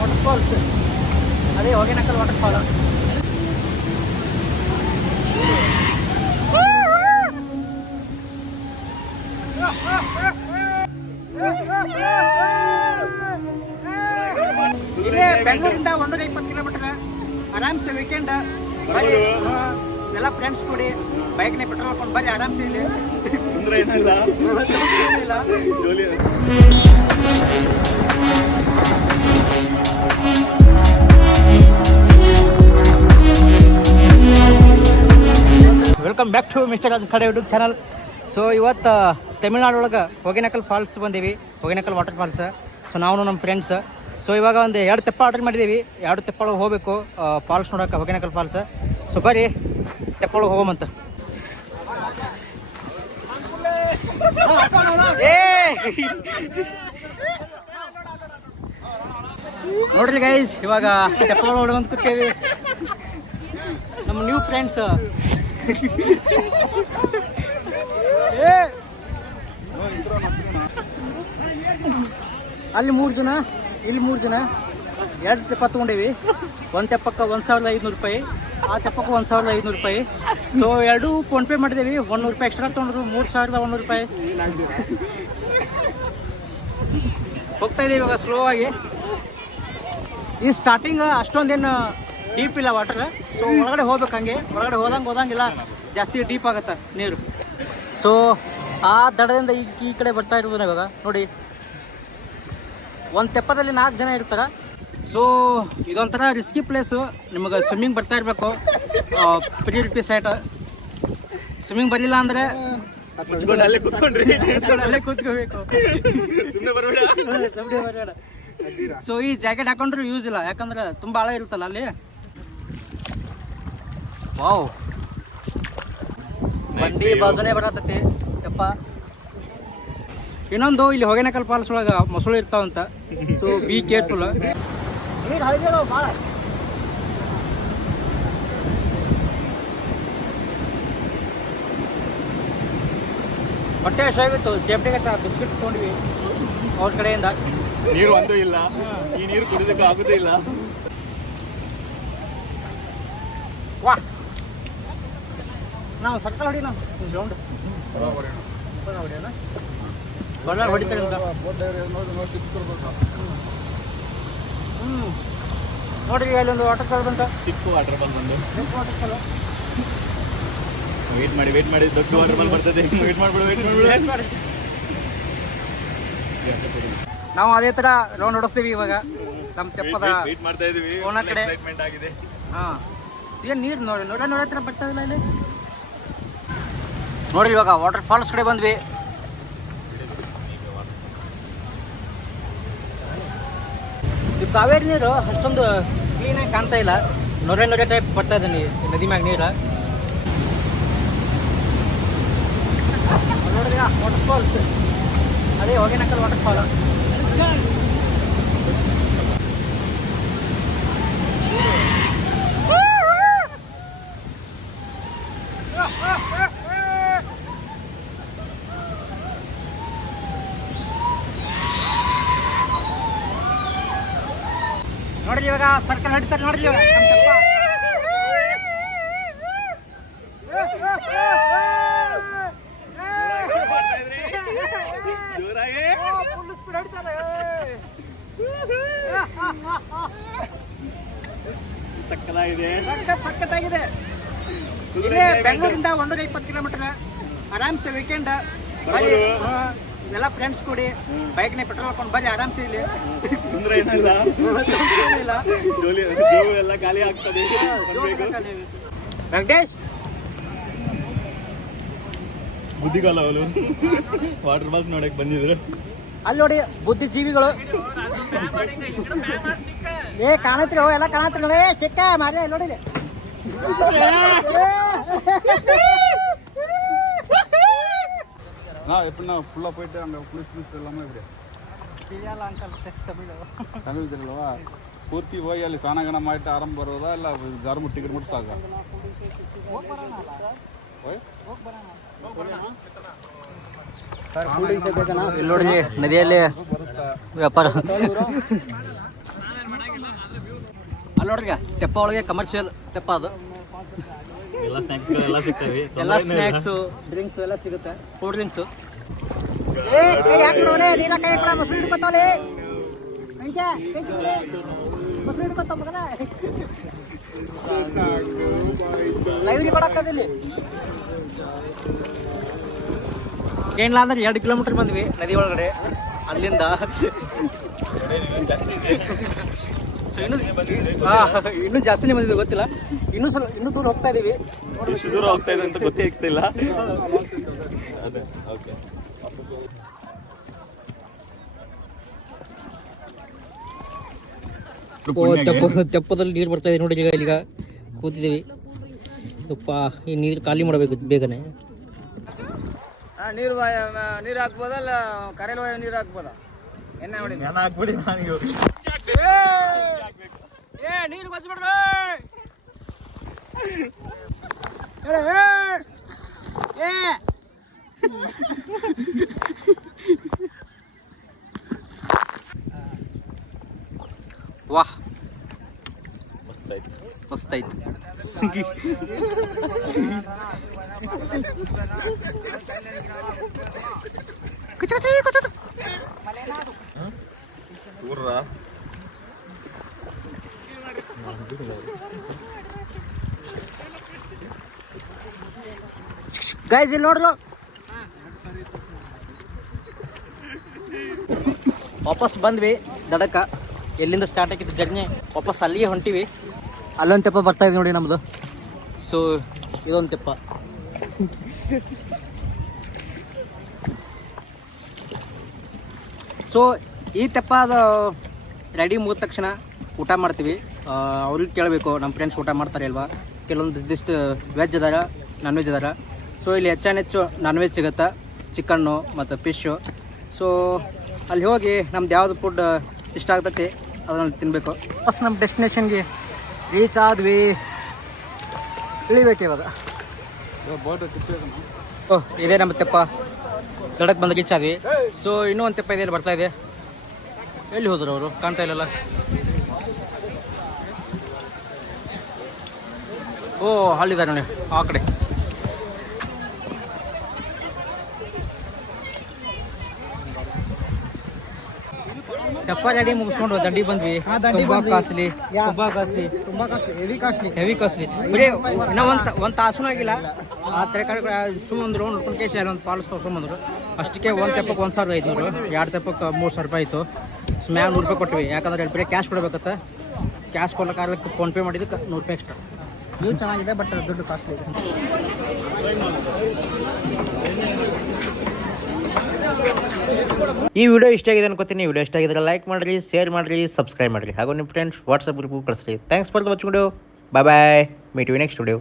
Waterfalls ಅದೇ Hogenakkal waterfall. ಇಲ್ಲೇ ಬೆಂಗಳೂರಿಂದ 120 ಕಿಲೋಮೀಟರ್. ಆರಾಮ್ಸೆ ವೀಕೆಂಡ್ ಬರ್ರಿ, ಎಲ್ಲ ಫ್ರೆಂಡ್ಸ್ ಕೂಡಿ ಬೈಕ್ನ ಪೆಟ್ರೋಲ್ ಹಾಕೊಂಡು ಬರ್ರಿ ಆರಾಮ್ಸೆ. ಇಲ್ಲಿ welcome back to mister Raj Khade YouTube channel. So ಇವತ್ತು ತಮಿಳ್ನಾಡು ಒಳಗೆ ಹೊಗೆನಕಲ್ ಫಾಲ್ಸ್ ಬಂದೀವಿ, ಹೊಗೆನಕಲ್ ವಾಟರ್ ಫಾಲ್ಸ್. ಸೊ ನಾವು ನಮ್ಮ ಫ್ರೆಂಡ್ಸ್ ಸೊ ಇವಾಗ ಒಂದು 2 ತೆಪ್ಪ ಆರ್ಡರ್ ಮಾಡಿದ್ದೀವಿ. 2 ತೆಪ್ಪೊಳಗೆ ಹೋಗಬೇಕು ಫಾಲ್ಸ್ ನೋಡೋಕೆ, ಹೊಗೆನಕಲ್ ಫಾಲ್ಸ್. ಸೊ ಬರ್ರಿ ತೆಪ್ಪೊಳಗೆ ಹೋಗೋಮಂತ. ನೋಡ್ರಿ ಗೈಸ್, ಇವಾಗ ತೆಪ್ಪೊಳಗೆ ಹೊಡ್ಕೊಂತ ಕೂತೇವಿ. ನಮ್ಮ ನ್ಯೂ ಫ್ರೆಂಡ್ಸ್ ಅಲ್ಲಿ 3 ಜನ, ಇಲ್ಲಿ 3 ಜನ. 2 ತೆಪ್ಪ ತೊಗೊಂಡೇವಿ. 1 ತೆಪ್ಪಕ್ಕೆ 1500 ರೂಪಾಯಿ, ಆ ತೆಪ್ಪಕ್ಕೆ 1500 ರೂಪಾಯಿ. So 2 PhonePe ಮಾಡಿದೇವಿ. 100 ರೂಪಾಯಿ ಎಕ್ಸ್ಟ್ರಾ ತೊಗೊಂಡ್ರು, 3100 ರೂಪಾಯಿ. ಹೋಗ್ತಾ ಇದ್ದೀವಿ ಇವಾಗ ಸ್ಲೋ ಆಗಿ. ಈ ಸ್ಟಾರ್ಟಿಂಗ್ ಅಷ್ಟೊಂದೇನು ಡೀಪ್ ಇಲ್ಲ ವಾಟರ್. ಸೊ ಒಳಗಡೆ ಹೋಗ್ಬೇಕು, ಹಂಗೆ ಒಳಗಡೆ ಹೋದಂಗಿಲ್ಲ, ಜಾಸ್ತಿ ಡೀಪ್ ಆಗುತ್ತೆ ನೀರು. ಸೊ ಆ ದಡದಿಂದ ಈ ಕಡೆ ಬರ್ತಾ ಇರ್ಬೋದು ಇವಾಗ ನೋಡಿ. 1 ತೆಪ್ಪದಲ್ಲಿ 4 ಜನ ಇರ್ತಾರೆ. ಸೊ ಇದೊಂಥರ ರಿಸ್ಕಿ ಪ್ಲೇಸು. ನಿಮಗೆ ಸ್ವಿಮ್ಮಿಂಗ್ ಬರ್ತಾ ಇರಬೇಕು, ₹3 ಸೈಟ್. ಸ್ವಿಮ್ಮಿಂಗ್ ಬರಲಿಲ್ಲ ಅಂದರೆ ಅಲ್ಲೇ ಕೂತ್ಕೋಬೇಕು. ಸೊ ಈ ಜಾಕೆಟ್ ಹಾಕೊಂಡ್ರೆ ಯೂಸ್ ಇಲ್ಲ, ಯಾಕಂದ್ರೆ ತುಂಬ ಆಳ ಇರುತ್ತಲ್ಲ ಅಲ್ಲಿ. ವಾವ್, ಬಂಡಿ ಬಾಜನೆ ಬರತೈತಿ ಯಪ್ಪ. ಇನ್ನೊಂದು ಇಲ್ಲಿ ಹೊಗೆನಕಲ್ ಫಾಲ್ಸ್ ಒಳಗೆ ಮೊಸಳು ಇರ್ತಾವಂತ. So be careful. ನೀರು ಹರಿದಿರೋ ಭಾಳ. ಹೊಟ್ಟೆ ಅಷ್ಟಾಗಿತ್ತು, ಸೇಫ್ಟಿಗೆ ಬಿಸ್ಕಿಟ್ ತೊಗೊಂಡ್ವಿ ಅವ್ರ ಕಡೆಯಿಂದ. ನೀರು ಒಂದೂ ಇಲ್ಲ, ಈ ನೀರು ಕುಡಿದಕ್ಕೆ ಆಗೋದೇ ಇಲ್ಲ. ವಾ, ನಾವು ಸರ್ಕಲ್ ಹೊಡಿ, ನಾವು ಗ್ರೌಂಡ್ ಬಳ್ಳಾರ ಹೊಡಿತಾರೆ. ನೋಡ್ರಿ ಅಲ್ಲೊಂದು ವಾಟರ್ ಫಾಲ್ ಬಂತ, ಚಿಕ್ಕ ವಾಟರ್ ಫಾಲ್ ಬಂದು. ವೇಟ್ ಮಾಡಿ ದೊಡ್ಡ ವಾಟರ್ ಫಾಲ್ ಬರ್ತದೆ. ವೇಟ್ ಮಾಡ್ಬಿಡು. ನಾವು ಅದೇ ತರ ರೌಂಡ್ ಹೊಡಿಸ್ತೀವಿ ಇವಾಗ ನಮ್ಮ ತೆಪ್ಪದ ವೇಟ್ ಮಾಡ್ತಾ ಇದೀವಿ. ಓನ ಕಡೆ ಎಕ್ಸೈಟ್ಮೆಂಟ್ ಆಗಿದೆ. ಏನು ನೀರು ನೋಡತ್ರ ಬರ್ತಾ ಇಲ್ಲ ಇಲ್ಲಿ. ನೋಡ್ರಿ ಇವಾಗ ವಾಟರ್ ಫಾಲ್ಸ್ ಕಡೆ ಬಂದ್ವಿ. ಈ ಕಾವೇರಿ ನೀರು ಅಷ್ಟೊಂದು ಕ್ಲೀನಾಗಿ ಕಾಣ್ತಾ ಇಲ್ಲ, ನೊರೆ ಟೈಪ್ ಬರ್ತಾ ಇದೆ ನದಿ ಮ್ಯಾಗ ನೀರು. ನೋಡಿದ್ರೆ ವಾಟರ್ ಫಾಲ್ಸ್ ಅದೇ ಹೊಗೆನಕಲ್ ವಾಟರ್ ಫಾಲ್. ನೋಡ್ರಿ ಇವಾಗ ಸರ್ಕಲ್ ಹೊಡಿತಾರೆ. ನೋಡ್ರಿ ಇವಾಗ ಫುಲ್ ಸ್ಪೀಡ್ ಹೊಡಿತಾರೆ. ಸಕ್ಕತ್ತಾಗಿದೆ. ಇಲ್ಲೇ ಬೆಂಗಳೂರಿಂದ 120 ಕಿಲೋಮೀಟರ್. ಆರಾಮ್ಸೆ ವೀಕೆಂಡ್ ಬರ್ರಿ, ಎಲ್ಲ ಫ್ರೆಂಡ್ಸ್ ಕೂಡಿ ಬೈಕ್ನ ಪೆಟ್ರೋಲ್ ಹಾಕೊಂಡು ಬರ್ರಿ ಆರಾಮ್ಸೆ. ಇಲ್ಲಿ ಎಲ್ಲ ಖಾಲಿ ಆಗ್ತದೆ. ವೆಂಕಟೇಶ್ ಬುದ್ಧಿಗಾಲ ಅವಳು ವಾಟರ್ ಫಾಲ್ಸ್ ನೋಡಕ್ ಬಂದಿದ್ರು. ಅಲ್ಲಿ ನೋಡಿ ಬುದ್ಧಿಜೀವಿಗಳು. ಕಾಣತ್ರಿ ಎಲ್ಲ ಕಾಣತ್ರಿ ನೋಡಿ. ಚಿಕ್ಕ ಮಾರ ನೋಡಿ. நான் ஃபுல்லாக போயிட்டு அங்கே குளிச்சு எல்லாமே இப்படி தமிழ் தெரியலவா ಪೂರ್ತಿ ಹೋಗಿ ಅಲ್ಲಿ ಸ್ನಾನಗಣ ಮಾಡಿಟ್ಟು ಆರಂಭ ಬರೋದಾ ಇಲ್ಲ ಗಾರ್ಮು ಟಿಕೆಟ್ ಮುಟ್ಟು ಸಾಕ ನೋಡಿ ನದಿಯಲ್ಲಿ ವ್ಯಾಪಾರ ನೋಡ್ರಿ ತೆಪ್ಪ ಒಳಗೆ ಕಮರ್ಷಿಯಲ್ ತೆಪ್ಪ ಅದು ಎಲ್ಲ ಸ್ನ್ಯಾಕ್ಸ್ಗಳೆಲ್ಲ ಸಿಗ್ತವೆ. ಎಲ್ಲ ಸ್ನ್ಯಾಕ್ಸು ಡ್ರಿಂಕ್ಸ್ ಎಲ್ಲ ಸಿಗುತ್ತೆ ಕೂಲ್ ಡ್ರಿಂಕ್ಸು. ಮೊಸರು ಹಿಡ್ಕೊತಾವಲೆ ಮೊಸರು ಹಿಡ್ಕೊತ ಮಗನ ಲೈವ್ರಿ ಕೊಡಕ್ಕದಿಲ್ಲಿ ಏನಿಲ್ಲ ಅಂದ್ರೆ 2 ಕಿಲೋಮೀಟರ್ ಬಂದ್ವಿ ನದಿ ಒಳಗಡೆ. ಅಲ್ಲಿಂದ ಸೊ ಇನ್ನೂ ಜಾಸ್ತಿನೇ ಬಂದಿದೆ ಗೊತ್ತಿಲ್ಲ. ಇನ್ನೂ ದೂರ ಹೋಗ್ತಾ ಇದೀವಿ. ಎಷ್ಟು ದೂರ ಹೋಗ್ತಾ ಇದೆ ಅಂತ ಗೊತ್ತೇ ಆಗ್ತಿಲ್ಲ. ಅದೇ ಓಕೆ. ತೆಪ್ಪದಲ್ಲಿ ನೀರು ಬರ್ತಾ ಇದೆ ನೋಡಿ. ಈಗ ಕೂತಿದ್ದೀವಿ. ಯಪ್ಪ ಈ ನೀರು ಖಾಲಿ ಮಾಡಬೇಕು ಬೇಗನೆ. ನೀರು ಹಾಕ್ಬೋದಲ್ಲ ಕರೆಲ್ ನೀರು ಹಾಕ್ಬೋದಾ? ಎಣ್ಣೆ ನೋಡಿ ಹಾಕ್ಬಿಡಿ ನನಗೆ. ನೀರು ಬಚ್ಬಿಡ್ರಿ. ವಾಹ್ ಮಸ್ತಾಯ್ತು. ಗೈಸ್ ಇಲ್ಲಿ ನೋಡ್ರು ವಾಪಸ್ ಬಂದ್ವಿ ದಡಕ್ಕ. ಎಲ್ಲಿಂದ ಸ್ಟಾರ್ಟ್ ಆಗಿತ್ತು ಜರ್ನಿ ವಾಪಸ್ ಅಲ್ಲಿಗೆ ಹೊಂಟಿವಿ. ಅಲ್ಲೊಂದು ತೆಪ್ಪ ಬರ್ತಾ ಇದೆ ನೋಡಿ ನಮ್ಮದು. ಸೊ ಇದೊಂದು ತೆಪ್ಪ. ಸೊ ಈ ತೆಪ್ಪ ಅದು ರೆಡಿ ಮುಗಿದ ತಕ್ಷಣ ಊಟ ಮಾಡ್ತೀವಿ. ಅವ್ರಿಗೆ ಕೇಳಬೇಕು ನಮ್ಮ ಫ್ರೆಂಡ್ಸ್ ಊಟ ಮಾಡ್ತಾರೆ ಅಲ್ವಾ. ಕೆಲವೊಂದು ದಿಷ್ಟು ವೆಜ್ ಅದಾರ, ನಾನ್ ವೆಜ್ ಅದಾರ. ಸೊ ಇಲ್ಲಿ ಹೆಚ್ಚು ನಾನ್ ವೆಜ್ ಸಿಗುತ್ತೆ, ಚಿಕನ್ನು ಮತ್ತು ಫಿಶ್ಶು. ಸೊ ಅಲ್ಲಿ ಹೋಗಿ ನಮ್ದು ಯಾವುದು ಫುಡ್ ಇಷ್ಟ ಆಗ್ತೈತಿ ಅದನ್ನು ತಿನ್ನಬೇಕು. ಫಸ್ಟ್ ನಮ್ಮ ಡೆಸ್ಟಿನೇಷನ್ಗೆ ರೀಚ್ ಆದ್ವಿ. ಇಳಿಬೇಕು ಇವಾಗ. ಓಹ್ ಇದೇ ನಮ್ಮ ತೆಪ್ಪ. ದಡಕ್ಕೆ ಬಂದು ರೀಚ್ ಆದ್ವಿ. ಸೊ ಇನ್ನೂ ಒಂದು ತೆಪ್ಪ ಇದೆ, ಇಲ್ಲಿ ಬರ್ತಾ ಇದೆ. ಎಲ್ಲಿ ಹೋದ್ರು ಅವರು? ಕಾಣ್ತಾ ಇಲ್ಲಲ್ಲ. ಓ ಅಲ್ಲಿದ್ದಾರೆ ನೋಡಿ ಆ ಕಡೆ. ತೆಪ್ಪ ಗಾಡಿ ಮುಗಿಸ್ಕೊಂಡು ದಂಡಿ ಬಂದ್ವಿ. ತುಂಬಾ ಕಾಸ್ಟ್ಲಿ ಹೆವಿ ಕಾಸ್ಟ್ಲಿ. ಬರೀ ಇನ್ನೂ ಒಂದು ತಾಸೂ ಆಗಿಲ್ಲ. ಆ ತರ ಕಡೆ ಸುಮ್ಮಂದ್ರು ನೋಡ್ಕೊಂಡು ಕೇಸಿ ಅಲ್ಲಿ ಒಂದು ಪಾಲಿಸ್ ತೊಗೊಂಬಂದ್ರು. ಅಷ್ಟಕ್ಕೆ ಒಂದು ತೆಪ್ಪಕ್ಕೆ 1500, 2 ತೆಪ್ಪಕ್ಕೆ 3000 ರೂಪಾಯಿ ಆಯಿತು. ಮ್ಯಾಗ 100 ರೂಪಾಯಿ ಕೊಟ್ವಿ. ಯಾಕಂದ್ರೆ ಅಲ್ಲಿ ಬರೀ ಕ್ಯಾಶ್ ಕೊಡ್ಬೇಕತ್ತ. ಕ್ಯಾಶ್ ಕೊಡ್ಲಿಕ್ಕೆ ಫೋನ್ಪೇ ಮಾಡಿದ್ದಕ್ಕೆ 100 ರೂಪಾಯಿ ಎಕ್ಸ್ಟ್ರಾ. ಇದು ಚೆನ್ನಾಗಿದೆ ಬಟ್ ದುಡ್ಡು ಕಾಸ್ಟ್ಲಿ ಇದೆ. ಈ ವಿಡಿಯೋ ಇಷ್ಟ ಆಗಿದೆ ಅನ್ಕೋತೀನಿ. ವಿಡಿಯೋ ಇಷ್ಟ ಆಗಿದ್ರೆ ಲೈಕ್ ಮಾಡಿರಿ, ಶೇರ್ ಮಾಡಿರಿ, ಸಬ್ಸ್ಕ್ರೈಬ್ ಮಾಡಿರಿ. ಹಾಗೂ ನಿಮ್ಮ ಫ್ರೆಂಡ್ಸ್ ವಾಟ್ಸಪ್ ಗ್ರೂಪ್ ಕಳಿಸ್ರಿ. Thanks for watching video. Bye bye. Meet you next video.